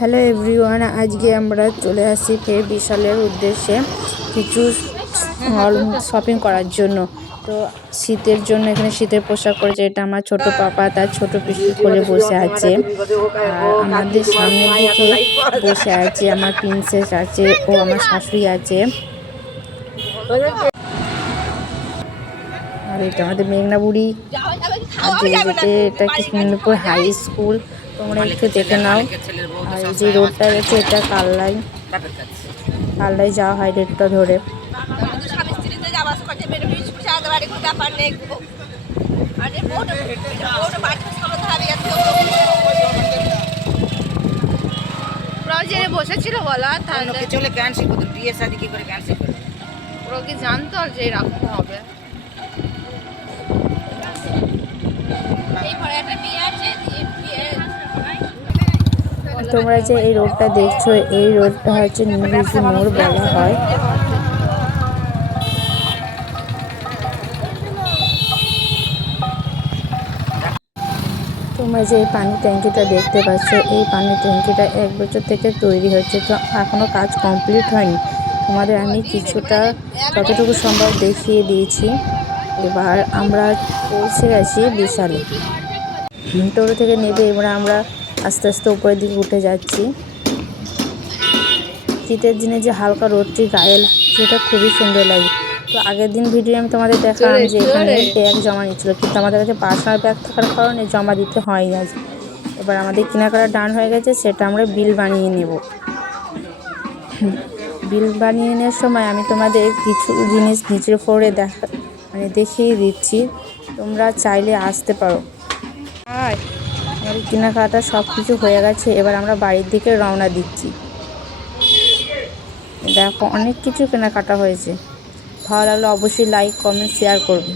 Hello everyone, আজকে আমরা চলে আসি ফের বিশালের উদ্দেশ্যে কিছু শপিং করার জন্য। তো শীতের জন্য এখানে শীতের পোশাক পরেছে। এটা আমার ছোট পাপা তার ছোট পিসি কোলে বসে আছে, আর আমাদের সামনের দিকে বসে আছে আমার প্রিন্সেস আছে, ও আমার শাশুড়ি আছে। আর এটা আমাদের মেঘনা বুড়ি। আর যেতে এটা কৃষ্ণপুর হাই স্কুল, তোমরা একটু দেখে নাও। আর এই যে রোডটা গেছে এটা কালনায় যাওয়া হয় রোডটা ধরে। বসেছিল বলা তাহলে চলে ক্যান্সেল করতে, বিয়ে শাদি কি করে ক্যান্সেল করবে? ওরা কি জানতো আর যে রাখতে হবে? তোমরা যে এই রোডটা দেখছো, এই রোডটা হচ্ছে নিউজু মোড় বলা হয়। তোমরা যে এই পানি ট্যাঙ্কিটা দেখতে পাচ্ছ, এই পানি ট্যাঙ্কিটা 1 বছর থেকে তৈরি হচ্ছে, তো এখনো কাজ কমপ্লিট হয়নি। তোমাদের আমি কিছুটা যতটুকু সম্ভব দেখিয়ে দিয়েছি। এবার আমরা পৌঁছে গেছি বিশালে। টোটো থেকে নেবে এবার আমরা আস্তে আস্তে উপরের দিকে উঠে যাচ্ছি। শীতের দিনে যে হালকা রোদটি গায়ে সেটা খুবই সুন্দর লাগে। তো আগের দিন ভিডিও আমি তোমাদের দেখালাম যে এখানে ব্যাগ জমা নিচ্ছিল, কিন্তু আমাদের কাছে পার্সোনাল ব্যাগ থাকার কারণে জমা দিতে হয়নি আজ। এবার আমাদের কেনাকাটা ডান হয়ে গেছে, সেটা আমরা বিল বানিয়ে নেব। বিল বানিয়ে নেওয়ার সময় আমি তোমাদের কিছু জিনিস নিচের ফ্লোরে দেখিয়ে দিচ্ছি, তোমরা চাইলে আসতে পারো। আর আমাদের কেনাকাটা সব কিছু হয়ে গেছে, এবার আমরা বাড়ির দিকে রওনা দিচ্ছি। দেখো অনেক কিছু কেনাকাটা হয়েছে। ভালো লাগলে অবশ্যই লাইক, কমেন্ট, শেয়ার করবে।